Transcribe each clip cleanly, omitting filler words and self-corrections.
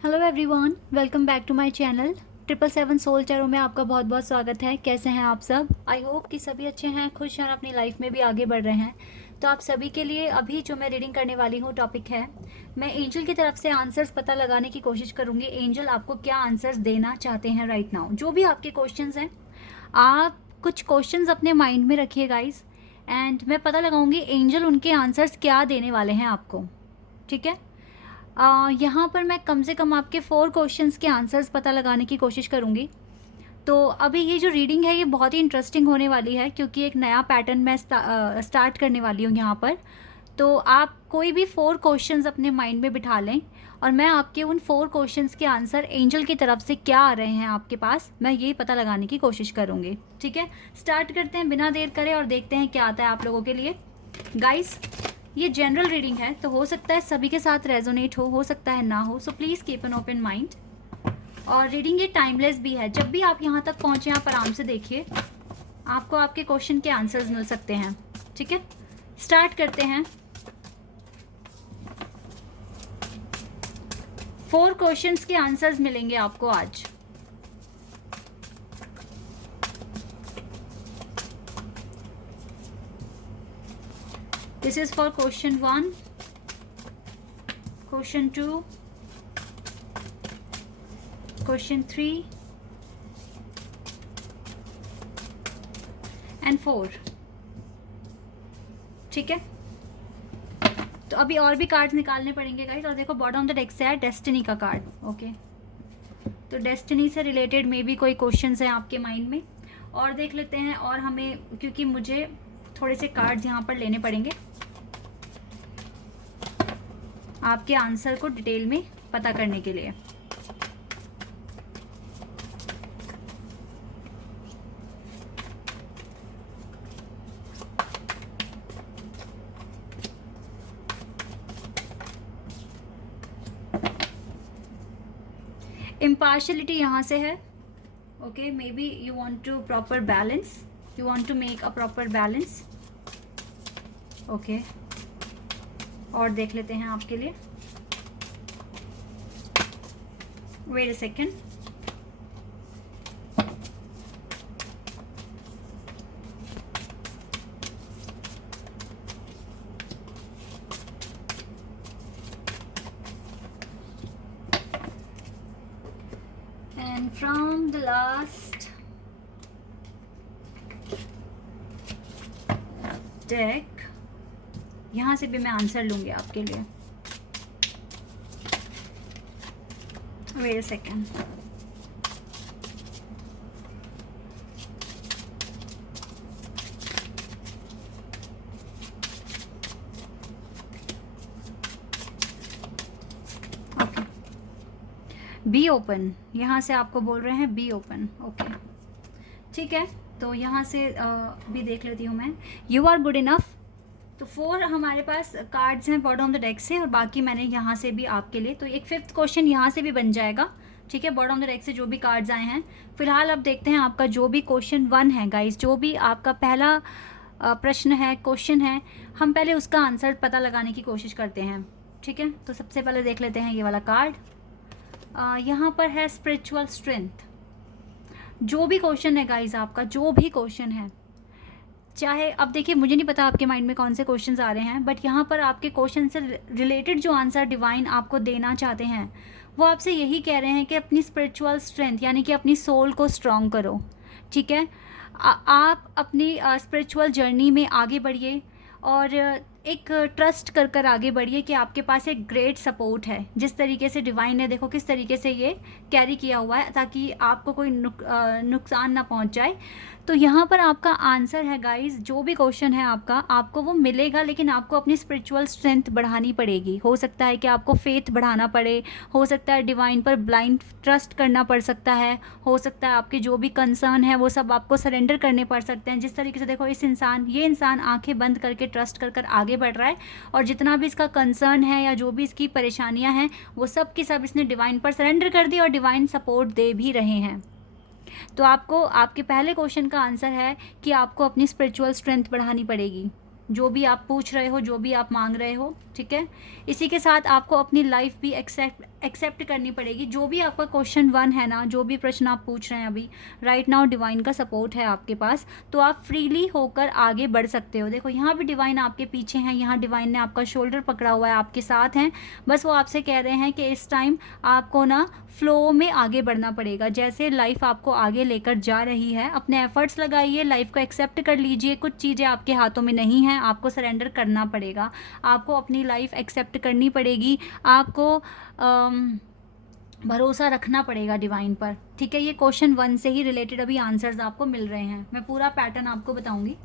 Hello everyone, welcome back to my channel 777 soul tarot में आपका बहुत बहुत स्वागत है। कैसे हैं आप सब? आई होप कि सभी अच्छे हैं, खुश हैं और अपनी लाइफ में भी आगे बढ़ रहे हैं। तो आप सभी के लिए अभी जो मैं रीडिंग करने वाली हूँ टॉपिक है, मैं एंजल की तरफ से आंसर्स पता लगाने की कोशिश करूँगी। एंजल आपको क्या आंसर्स देना चाहते हैं राइट नाउ। जो भी आपके क्वेश्चंस हैं, आप कुछ क्वेश्चंस अपने माइंड में रखिए गाइस, एंड मैं पता लगाऊंगी एंजल उनके आंसर्स क्या देने वाले हैं आपको। ठीक है? यहाँ पर मैं कम से कम आपके 4 क्वेश्चंस के आंसर्स पता लगाने की कोशिश करूँगी। तो अभी ये जो रीडिंग है ये बहुत ही इंटरेस्टिंग होने वाली है, क्योंकि एक नया पैटर्न मैं स्टार्ट करने वाली हूँ यहाँ पर। तो आप कोई भी 4 क्वेश्चंस अपने माइंड में बिठा लें, और मैं आपके उन 4 क्वेश्चंस के आंसर एंजल की तरफ से क्या आ रहे हैं आपके पास, मैं ये पता लगाने की कोशिश करूँगी। ठीक है, स्टार्ट करते हैं बिना देर करे और देखते हैं क्या आता है आप लोगों के लिए। गाइस, ये जनरल रीडिंग है, तो हो सकता है सभी के साथ रेजोनेट हो सकता है ना हो, so please keep an open mind. और रीडिंग ये टाइमलेस भी है, जब भी आप यहाँ तक पहुँचे आप आराम से देखिए, आपको आपके क्वेश्चन के आंसर्स मिल सकते हैं। ठीक है, स्टार्ट करते हैं। 4 क्वेश्चंस के आंसर्स मिलेंगे आपको आज। This is for question 1, question 2, question 3 and 4। ठीक है, तो अभी और भी कार्ड्स निकालने पड़ेंगे गाइस। और देखो बॉटम ऑफ द डेक से है डेस्टिनी का कार्ड। ओके, तो डेस्टिनी से रिलेटेड मे भी कोई क्वेश्चंस हैं आपके माइंड में, और देख लेते हैं। और हमें, क्योंकि मुझे थोड़े से कार्ड्स यहाँ पर लेने पड़ेंगे आपके आंसर को डिटेल में पता करने के लिए। इम्पार्शलिटी यहाँ से है। Okay, may be you want to proper balance, you want to make a proper balance. Okay, और देख लेते हैं आपके लिए। Wait a second. And from the last deck, यहाँ से भी मैं आंसर लूंगी आपके लिए। Wait a second. Okay, be open, यहाँ से आपको बोल रहे हैं बी ओपन। ओके, ठीक है, तो यहाँ से भी देख लेती हूँ मैं। You are good enough. तो 4 हमारे पास कार्ड्स हैं बॉटम ऑफ द डेक से, और बाकी मैंने यहाँ से भी आपके लिए, तो एक 5th क्वेश्चन यहाँ से भी बन जाएगा। ठीक है, बॉटम ऑफ द डेक से जो भी कार्ड्स आए हैं। फिलहाल अब देखते हैं आपका जो भी क्वेश्चन 1 है गाइस, जो भी आपका पहला प्रश्न है, क्वेश्चन है, हम पहले उसका आंसर पता लगाने की कोशिश करते हैं। ठीक है, तो सबसे पहले देख लेते हैं ये वाला कार्ड। यहाँ पर है स्पिरिचुअल स्ट्रेंथ। जो भी क्वेश्चन है गाइज, आपका जो भी क्वेश्चन है, चाहे, अब देखिए मुझे नहीं पता आपके माइंड में कौन से क्वेश्चंस आ रहे हैं, बट यहाँ पर आपके क्वेश्चन से रिलेटेड जो आंसर डिवाइन आपको देना चाहते हैं, वो आपसे यही कह रहे हैं कि अपनी स्पिरिचुअल स्ट्रेंथ, यानी कि अपनी सोल को स्ट्रॉन्ग करो। ठीक है, आप अपनी स्पिरिचुअल जर्नी में आगे बढ़िए, और एक ट्रस्ट कर कर आगे बढ़िए कि आपके पास एक ग्रेट सपोर्ट है। जिस तरीके से डिवाइन ने, देखो किस तरीके से ये कैरी किया हुआ है, ताकि आपको कोई नुकसान ना पहुंच जाए। तो यहाँ पर आपका आंसर है गाइस, जो भी क्वेश्चन है आपका, आपको वो मिलेगा, लेकिन आपको अपनी स्पिरिचुअल स्ट्रेंथ बढ़ानी पड़ेगी। हो सकता है कि आपको फेथ बढ़ाना पड़े, हो सकता है डिवाइन पर ब्लाइंड ट्रस्ट करना पड़ सकता है, हो सकता है आपके जो भी कंसर्न है वो सब आपको सरेंडर करने पड़ सकते हैं। जिस तरीके से देखो ये इंसान आंखें बंद करके ट्रस्ट कर कर आगे बढ़ रहा है, और जितना भी इसका कंसर्न है या जो भी इसकी परेशानियां हैं, वो सब की सब इसने डिवाइन पर सरेंडर कर दी, और डिवाइन सपोर्ट दे भी रहे हैं। तो आपको, आपके पहले क्वेश्चन का आंसर है कि आपको अपनी स्पिरिचुअल स्ट्रेंथ बढ़ानी पड़ेगी, जो भी आप पूछ रहे हो, जो भी आप मांग रहे हो। ठीक है, इसी के साथ आपको अपनी लाइफ भी एक्सेप्ट करनी पड़ेगी। जो भी आपका क्वेश्चन 1 है ना, जो भी प्रश्न आप पूछ रहे हैं अभी, राइट नाउ डिवाइन का सपोर्ट है आपके पास, तो आप फ्रीली होकर आगे बढ़ सकते हो। देखो यहाँ भी डिवाइन आपके पीछे हैं, यहाँ डिवाइन ने आपका शोल्डर पकड़ा हुआ है, आपके साथ हैं। बस वो आपसे कह रहे हैं कि इस टाइम आपको ना फ्लो में आगे बढ़ना पड़ेगा। जैसे लाइफ आपको आगे लेकर जा रही है, अपने एफर्ट्स लगाइए, लाइफ को एक्सेप्ट कर लीजिए। कुछ चीज़ें आपके हाथों में नहीं हैं, आपको सरेंडर करना पड़ेगा, आपको अपनी लाइफ एक्सेप्ट करनी पड़ेगी, आपको भरोसा रखना पड़ेगा डिवाइन पर। ठीक है, ये क्वेश्चन 1 से ही रिलेटेड अभी आंसर्स आपको मिल रहे हैं। मैं पूरा पैटर्न आपको बताऊंगी।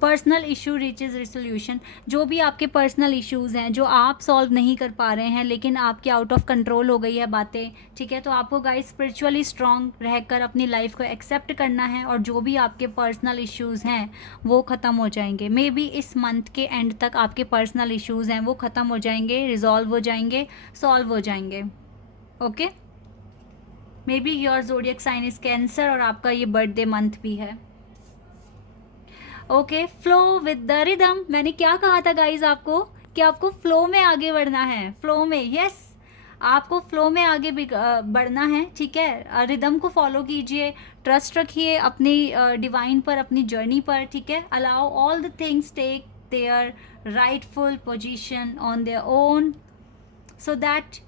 पर्सनल इशू रीचेज रिसोल्यूशन, जो भी आपके पर्सनल इश्यूज़ हैं जो आप सॉल्व नहीं कर पा रहे हैं, लेकिन आपके आउट ऑफ कंट्रोल हो गई है बातें, ठीक है, तो आपको गाइस स्पिरिचुअली स्ट्रांग रहकर अपनी लाइफ को एक्सेप्ट करना है, और जो भी आपके पर्सनल इश्यूज़ हैं वो ख़त्म हो जाएंगे। मे बी इस मंथ के एंड तक आपके पर्सनल इश्यूज़ हैं वो ख़त्म हो जाएंगे, रिजॉल्व हो जाएंगे, सॉल्व हो जाएंगे। Okay, may be your zodiac sign is cancer और आपका ये बर्थडे मंथ भी है। Okay, flow with the rhythm. मैंने क्या कहा था गाइज आपको कि आपको फ्लो में आगे बढ़ना है, फ्लो में, यस आपको फ्लो में आगे बढ़ना है। ठीक है, रिदम को फॉलो कीजिए, ट्रस्ट रखिए अपनी डिवाइन पर, अपनी जर्नी पर। ठीक है, allow all the things take their rightful position on their own so that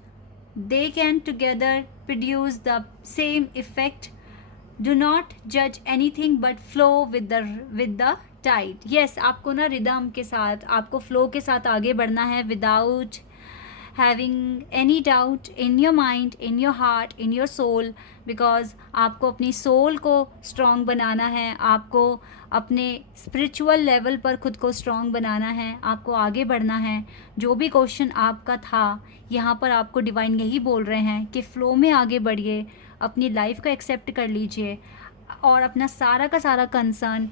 they can together produce the same effect. Do not judge anything but flow with the tide. Yes, आपको ना rhythm के साथ, आपको flow के साथ आगे बढ़ना है, without having any doubt in your mind, in your heart, in your soul, because आपको अपनी सोल को स्ट्रॉन्ग बनाना है, आपको अपने स्पिरिचुअल लेवल पर खुद को स्ट्रॉन्ग बनाना है, आपको आगे बढ़ना है। जो भी क्वेश्चन आपका था, यहाँ पर आपको डिवाइन यही बोल रहे हैं कि फ़्लो में आगे बढ़िए, अपनी लाइफ को एक्सेप्ट कर लीजिए और अपना सारा का सारा कंसर्न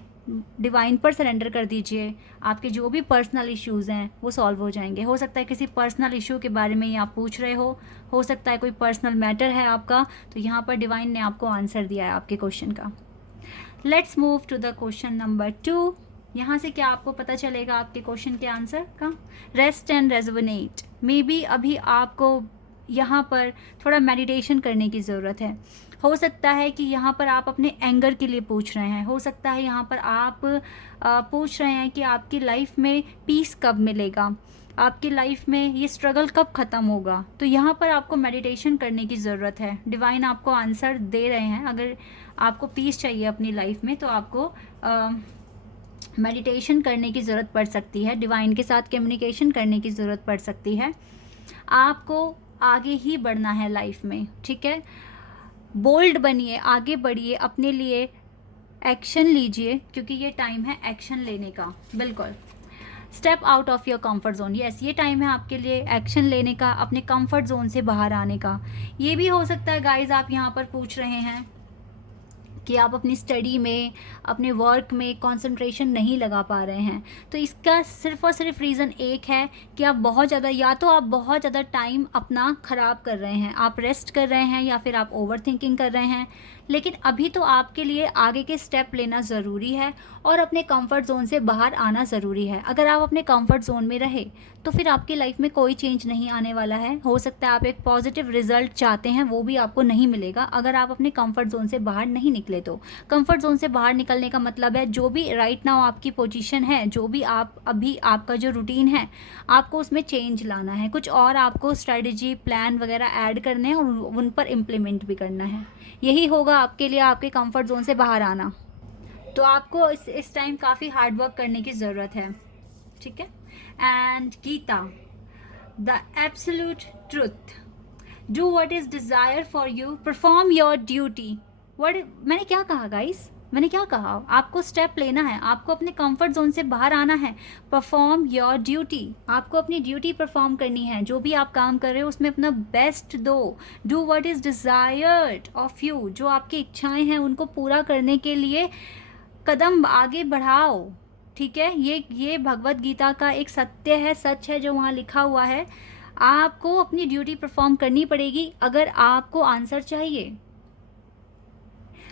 डिवाइन पर सरेंडर कर दीजिए। आपके जो भी पर्सनल इश्यूज़ हैं वो सॉल्व हो जाएंगे। हो सकता है किसी पर्सनल इशू के बारे में ही आप पूछ रहे हो सकता है कोई पर्सनल मैटर है आपका, तो यहाँ पर डिवाइन ने आपको आंसर दिया है आपके क्वेश्चन का। Let's move to the question number 2। यहाँ से क्या आपको पता चलेगा आपके क्वेश्चन के आंसर का? Rest and resonate. May be अभी आपको यहाँ पर थोड़ा मेडिटेशन करने की ज़रूरत है। हो सकता है कि यहाँ पर आप अपने एंगर के लिए पूछ रहे हैं, हो सकता है यहाँ पर आप पूछ रहे हैं कि आपकी लाइफ में पीस कब मिलेगा, आपकी लाइफ में ये स्ट्रगल कब ख़त्म होगा। तो यहाँ पर आपको मेडिटेशन करने की ज़रूरत है। डिवाइन आपको आंसर दे रहे हैं। अगर आपको पीस चाहिए अपनी लाइफ में तो आपको मेडिटेशन करने की ज़रूरत पड़ सकती है, डिवाइन के साथ कम्युनिकेशन करने की ज़रूरत पड़ सकती है। आपको आगे ही बढ़ना है लाइफ में। ठीक है, बोल्ड बनिए, आगे बढ़िए, अपने लिए एक्शन लीजिए, क्योंकि ये टाइम है एक्शन लेने का। बिल्कुल, step out of your comfort zone. Yes, ये टाइम है आपके लिए एक्शन लेने का, अपने कंफर्ट जोन से बाहर आने का। ये भी हो सकता है गाइज आप यहाँ पर पूछ रहे हैं कि आप अपनी स्टडी में, अपने वर्क में कंसंट्रेशन नहीं लगा पा रहे हैं। तो इसका सिर्फ और सिर्फ रीज़न एक है कि आप बहुत ज़्यादा, या तो आप बहुत ज़्यादा टाइम अपना ख़राब कर रहे हैं, आप रेस्ट कर रहे हैं, या फिर आप ओवर थिंकिंग कर रहे हैं। लेकिन अभी तो आपके लिए आगे के स्टेप लेना ज़रूरी है और अपने कंफर्ट जोन से बाहर आना ज़रूरी है। अगर आप अपने कंफर्ट जोन में रहे तो फिर आपकी लाइफ में कोई चेंज नहीं आने वाला है। हो सकता है आप एक पॉजिटिव रिजल्ट चाहते हैं, वो भी आपको नहीं मिलेगा अगर आप अपने कंफर्ट जोन से बाहर नहीं निकले। तो कंफर्ट जोन से बाहर निकलने का मतलब है जो भी राइट नाउ आपकी पोजीशन है, जो भी आप अभी आपका जो रूटीन है, आपको उसमें चेंज लाना है। कुछ और आपको स्ट्रेटजी, प्लान वगैरह ऐड करने हैं और उन पर इम्प्लीमेंट भी करना है। यही होगा आपके लिए आपके कंफर्ट जोन से बाहर आना। तो आपको इस टाइम काफ़ी हार्ड वर्क करने की ज़रूरत है। ठीक है, and Gita, the absolute truth, do what is desire for you, perform your duty. मैंने क्या कहा गाइस? मैंने क्या कहा? आपको स्टेप लेना है, आपको अपने कंफर्ट जोन से बाहर आना है। परफॉर्म योर ड्यूटी, आपको अपनी ड्यूटी परफॉर्म करनी है। जो भी आप काम कर रहे हो उसमें अपना बेस्ट दो। Do what is desired of you, जो आपकी इच्छाएं हैं उनको पूरा करने के लिए कदम आगे बढ़ाओ। ठीक है, ये भगवत गीता का एक सत्य है, सच है जो वहाँ लिखा हुआ है। आपको अपनी ड्यूटी परफॉर्म करनी पड़ेगी अगर आपको आंसर चाहिए।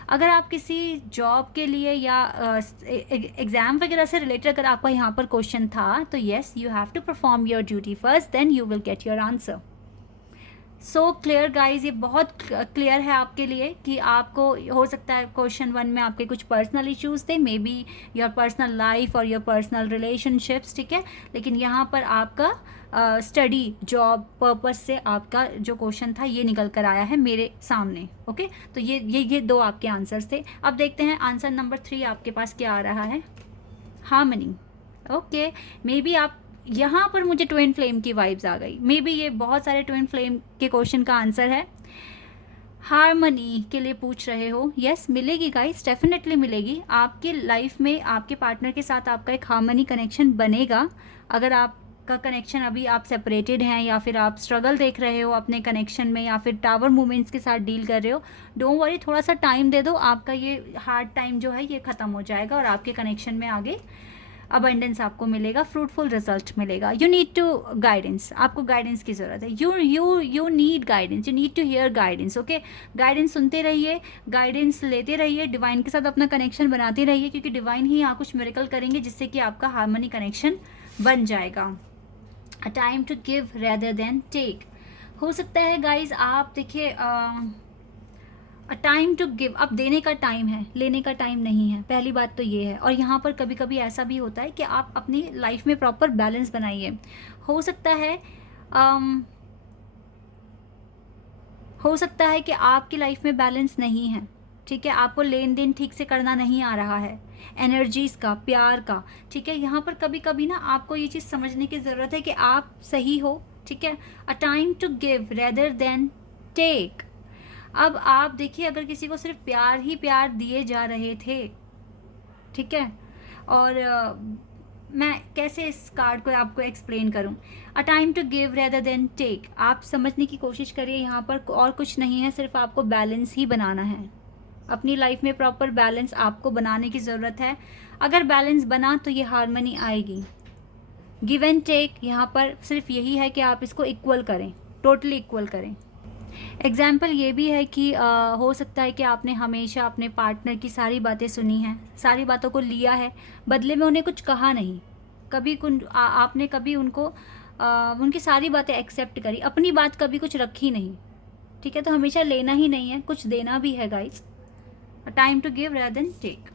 अगर आप किसी जॉब के लिए या एग्ज़ाम वगैरह से रिलेटेड अगर आपका यहाँ पर क्वेश्चन था तो yes, you have to perform your duty first, then you will get your answer. So clear guys, ये बहुत क्लियर है आपके लिए कि आपको हो सकता है क्वेश्चन 1 में आपके कुछ पर्सनल इश्यूज थे, मे बी योर पर्सनल लाइफ और योर पर्सनल रिलेशनशिप्स, ठीक है, लेकिन यहाँ पर आपका स्टडी जॉब पर्पस से आपका जो क्वेश्चन था ये निकल कर आया है मेरे सामने। ओके, तो ये 2 आपके आंसर्स थे। अब देखते हैं आंसर नंबर 3 आपके पास क्या आ रहा है। हार्मनी। ओके, मे बी आप यहाँ पर मुझे ट्विन फ्लेम की वाइब्स आ गई, मे बी ये बहुत सारे ट्विन फ्लेम के क्वेश्चन का आंसर है। हार्मनी के लिए पूछ रहे हो, यस मिलेगी गाइस, डेफिनेटली मिलेगी। आपकी लाइफ में आपके पार्टनर के साथ आपका एक हार्मनी कनेक्शन बनेगा। अगर आपका कनेक्शन अभी आप सेपरेटेड हैं या फिर आप स्ट्रगल देख रहे हो अपने कनेक्शन में या फिर टावर मूवमेंट्स के साथ डील कर रहे हो, डोंट वरी, थोड़ा सा टाइम दे दो, आपका ये हार्ड टाइम जो है ये ख़त्म हो जाएगा और आपके कनेक्शन में आगे अबंडेंस आपको मिलेगा, फ्रूटफुल रिजल्ट मिलेगा। यू नीड टू गाइडेंस, आपको गाइडेंस की ज़रूरत है। You need guidance, you need to hear guidance. Okay, guidance सुनते रहिए, गाइडेंस लेते रहिए, डिवाइन के साथ अपना कनेक्शन बनाते रहिए, क्योंकि डिवाइन ही यहाँ कुछ मिरेकल करेंगे जिससे कि आपका हार्मनी कनेक्शन बन जाएगा। A time to give rather than take. हो सकता है गाइज आप देखिए, अ टाइम टू गिव, अब देने का टाइम है, लेने का टाइम नहीं है, पहली बात तो ये है। और यहाँ पर कभी कभी ऐसा भी होता है कि आप अपनी लाइफ में प्रॉपर बैलेंस बनाइए। हो सकता है हो सकता है कि आपकी लाइफ में बैलेंस नहीं है, ठीक है, आपको लेन देन ठीक से करना नहीं आ रहा है, एनर्जीज़ का, प्यार का, ठीक है। यहाँ पर कभी कभी ना आपको ये चीज़ समझने की ज़रूरत है कि आप सही हो, ठीक है। A time to give rather than take. अब आप देखिए, अगर किसी को सिर्फ प्यार ही प्यार दिए जा रहे थे, ठीक है, और मैं कैसे इस कार्ड को आपको एक्सप्लेन करूं। A time to give rather than take, आप समझने की कोशिश करिए, यहाँ पर और कुछ नहीं है, सिर्फ आपको बैलेंस ही बनाना है। अपनी लाइफ में प्रॉपर बैलेंस आपको बनाने की ज़रूरत है। अगर बैलेंस बना तो ये हार्मनी आएगी। गिव एंड टेक यहाँ पर सिर्फ यही है कि आप इसको इक्वल करें, टोटली इक्वल करें। एग्जाम्पल ये भी है कि हो सकता है कि आपने हमेशा अपने पार्टनर की सारी बातें सुनी हैं, सारी बातों को लिया है, बदले में उन्हें कुछ कहा नहीं, कभी आपने कभी उनको उनकी सारी बातें एक्सेप्ट करी, अपनी बात कभी कुछ रखी नहीं, ठीक है। तो हमेशा लेना ही नहीं है, कुछ देना भी है guys. A time to give rather than take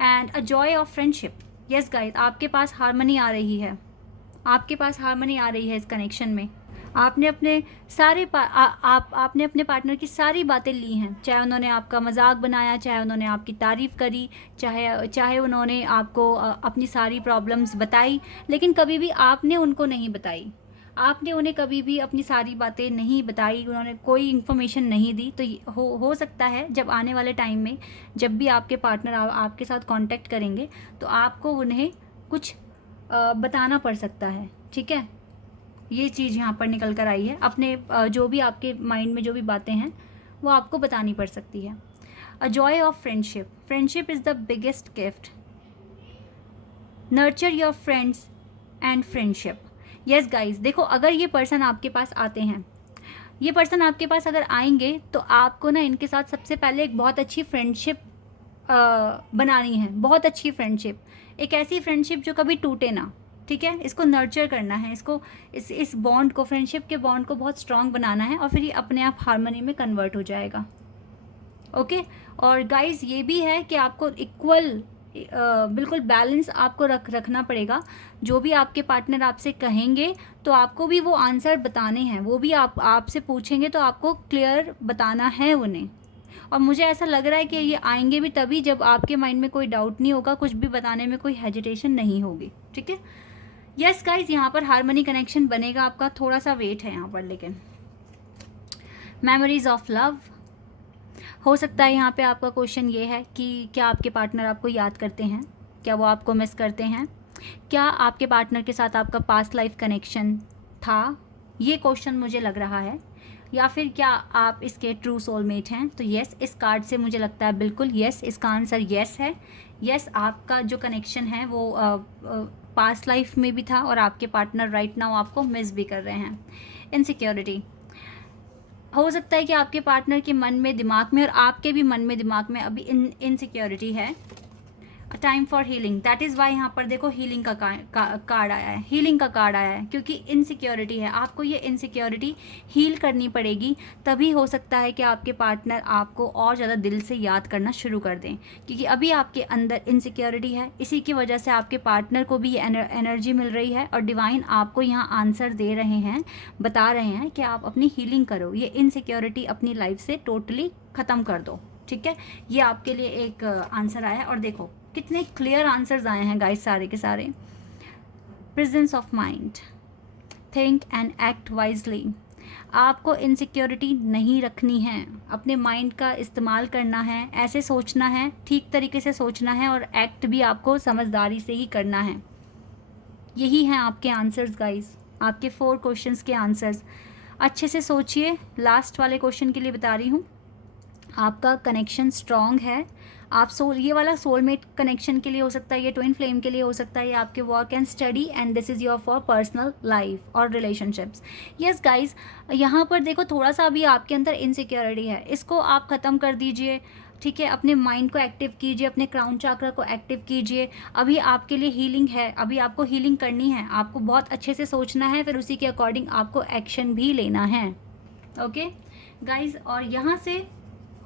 and a joy of friendship. Yes guys, आपके पास हार्मनी आ रही है, आपके पास हार्मनी आ रही है इस कनेक्शन में। आपने अपने आपने अपने पार्टनर की सारी बातें ली हैं, चाहे उन्होंने आपका मजाक बनाया, चाहे उन्होंने आपकी तारीफ़ करी, चाहे उन्होंने आपको अपनी सारी प्रॉब्लम्स बताई, लेकिन कभी भी आपने उनको नहीं बताई, आपने उन्हें कभी भी अपनी सारी बातें नहीं बताई, उन्होंने कोई इन्फॉर्मेशन नहीं दी। तो हो सकता है जब आने वाले टाइम में जब भी आपके पार्टनर आपके साथ कांटेक्ट करेंगे तो आपको उन्हें कुछ बताना पड़ सकता है, ठीक है। ये चीज़ यहाँ पर निकल कर आई है, अपने जो भी आपके माइंड में जो भी बातें हैं वो आपको बतानी पड़ सकती है। अ joy of friendship, friendship is the biggest gift. Nurture your friends and friendship. Yes guys, देखो अगर ये पर्सन आपके पास आते हैं, ये पर्सन आपके पास अगर आएंगे तो आपको ना इनके साथ सबसे पहले एक बहुत अच्छी फ्रेंडशिप बनानी है, बहुत अच्छी फ्रेंडशिप, एक ऐसी फ्रेंडशिप जो कभी टूटे ना, ठीक है। इसको नर्चर करना है, इसको इस बॉन्ड को, फ्रेंडशिप के बॉन्ड को बहुत स्ट्रॉन्ग बनाना है और फिर ये अपने आप हार्मनी में कन्वर्ट हो जाएगा। ओके, और गाइस ये भी है कि आपको इक्वल बिल्कुल बैलेंस आपको रखना पड़ेगा। जो भी आपके पार्टनर आपसे कहेंगे तो आपको भी वो आंसर बताने हैं, वो भी आपसे पूछेंगे तो आपको क्लियर बताना है उन्हें। और मुझे ऐसा लग रहा है कि ये आएंगे भी तभी जब आपके माइंड में कोई डाउट नहीं होगा, कुछ भी बताने में कोई हेजिटेशन नहीं होगी, ठीक है। यस गाइज, यहाँ पर हार्मनी कनेक्शन बनेगा आपका, थोड़ा सा वेट है यहाँ पर। लेकिन मेमोरीज ऑफ लव, हो सकता है यहाँ पे आपका क्वेश्चन ये है कि क्या आपके पार्टनर आपको याद करते हैं, क्या वो आपको मिस करते हैं, क्या आपके पार्टनर के साथ आपका पास्ट लाइफ कनेक्शन था, ये क्वेश्चन मुझे लग रहा है। या फिर क्या आप इसके ट्रू सोलमेट हैं। तो येस, इस कार्ड से मुझे लगता है बिल्कुल येस, इसका आंसर येस है। येस, आपका जो कनेक्शन है वो पास्ट लाइफ में भी था और आपके पार्टनर राइट नाउ आपको मिस भी कर रहे हैं। इनसिक्योरिटी, हो सकता है कि आपके पार्टनर के मन में, दिमाग में और आपके भी मन में दिमाग में अभी इनसिक्योरिटी है। Time for healing, that is why यहाँ पर देखो हीलिंग का कार्ड आया है, हीलिंग का कार्ड आया है, क्योंकि इनसिक्योरिटी है, आपको ये इनसिक्योरिटी हील करनी पड़ेगी, तभी हो सकता है कि आपके पार्टनर आपको और ज़्यादा दिल से याद करना शुरू कर दें, क्योंकि अभी आपके अंदर इनसिक्योरिटी है, इसी की वजह से आपके पार्टनर को भी ये एनर्जी मिल रही है, और डिवाइन आपको यहाँ आंसर दे रहे हैं, बता रहे हैं कि आप अपनी हीलिंग करो, ये इनसिक्योरिटी अपनी लाइफ से टोटली ख़त्म कर दो, ठीक है। ये आपके लिए एक आंसर आया है, और देखो कितने क्लियर आंसर्स आए हैं गाइस, सारे के सारे। Presence of mind, think and act wisely, आपको इनसिक्योरिटी नहीं रखनी है, अपने माइंड का इस्तेमाल करना है, ऐसे सोचना है, ठीक तरीके से सोचना है, और एक्ट भी आपको समझदारी से ही करना है। यही हैं आपके आंसर्स गाइस, आपके 4 क्वेश्चंस के आंसर्स। अच्छे से सोचिए, लास्ट वाले क्वेश्चन के लिए बता रही हूँ, आपका कनेक्शन स्ट्रॉन्ग है, आप ये वाला सोलमेट कनेक्शन के लिए हो सकता है, ये ट्विन फ्लेम के लिए हो सकता है, ये आपके work and study, and this is your for personal life और रिलेशनशिप्स। यस गाइज, यहाँ पर देखो थोड़ा सा अभी आपके अंदर इनसिक्योरिटी है, इसको आप ख़त्म कर दीजिए, ठीक है। अपने माइंड को एक्टिव कीजिए, अपने क्राउन चक्र को एक्टिव कीजिए, अभी आपके लिए हीलिंग है, अभी आपको हीलिंग करनी है, आपको बहुत अच्छे से सोचना है, फिर उसी के अकॉर्डिंग आपको एक्शन भी लेना है, ओके गाइज। और यहाँ से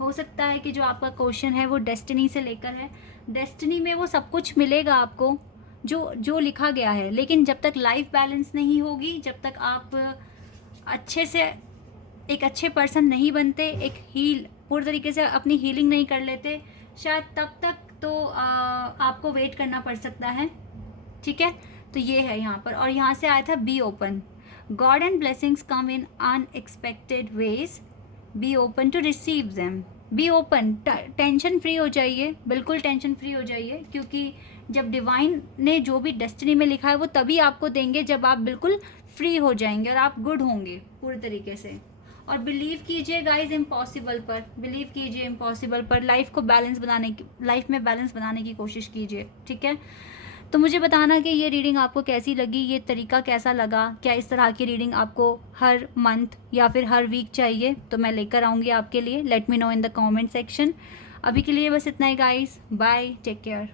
हो सकता है कि जो आपका क्वेश्चन है वो डेस्टिनी से लेकर है, डेस्टिनी में वो सब कुछ मिलेगा आपको जो लिखा गया है, लेकिन जब तक लाइफ बैलेंस नहीं होगी, जब तक आप अच्छे से एक अच्छे पर्सन नहीं बनते, एक पूरी तरीके से अपनी हीलिंग नहीं कर लेते, शायद तब तक तो आपको वेट करना पड़ सकता है, ठीक है। तो ये है यहाँ पर, और यहाँ से आया था be open, God and blessings come in unexpected ways, be open to receive them, be open, tension free हो जाइए, बिल्कुल टेंशन फ्री हो जाइए, क्योंकि जब डिवाइन ने जो भी डेस्टिनी में लिखा है वो तभी आपको देंगे जब आप बिल्कुल फ्री हो जाएंगे और आप गुड होंगे पूरी तरीके से। और बिलीव कीजिए गाइज इम्पॉसिबल पर, बिलीव कीजिए इम्पॉसिबल पर, लाइफ में बैलेंस बनाने की कोशिश कीजिए, ठीक है। तो मुझे बताना कि ये रीडिंग आपको कैसी लगी, ये तरीका कैसा लगा, क्या इस तरह की रीडिंग आपको हर मंथ या फिर हर वीक चाहिए, तो मैं लेकर आऊँगी आपके लिए। Let me know in the comment section. अभी के लिए बस इतना ही गाइस, बाय, टेक केयर।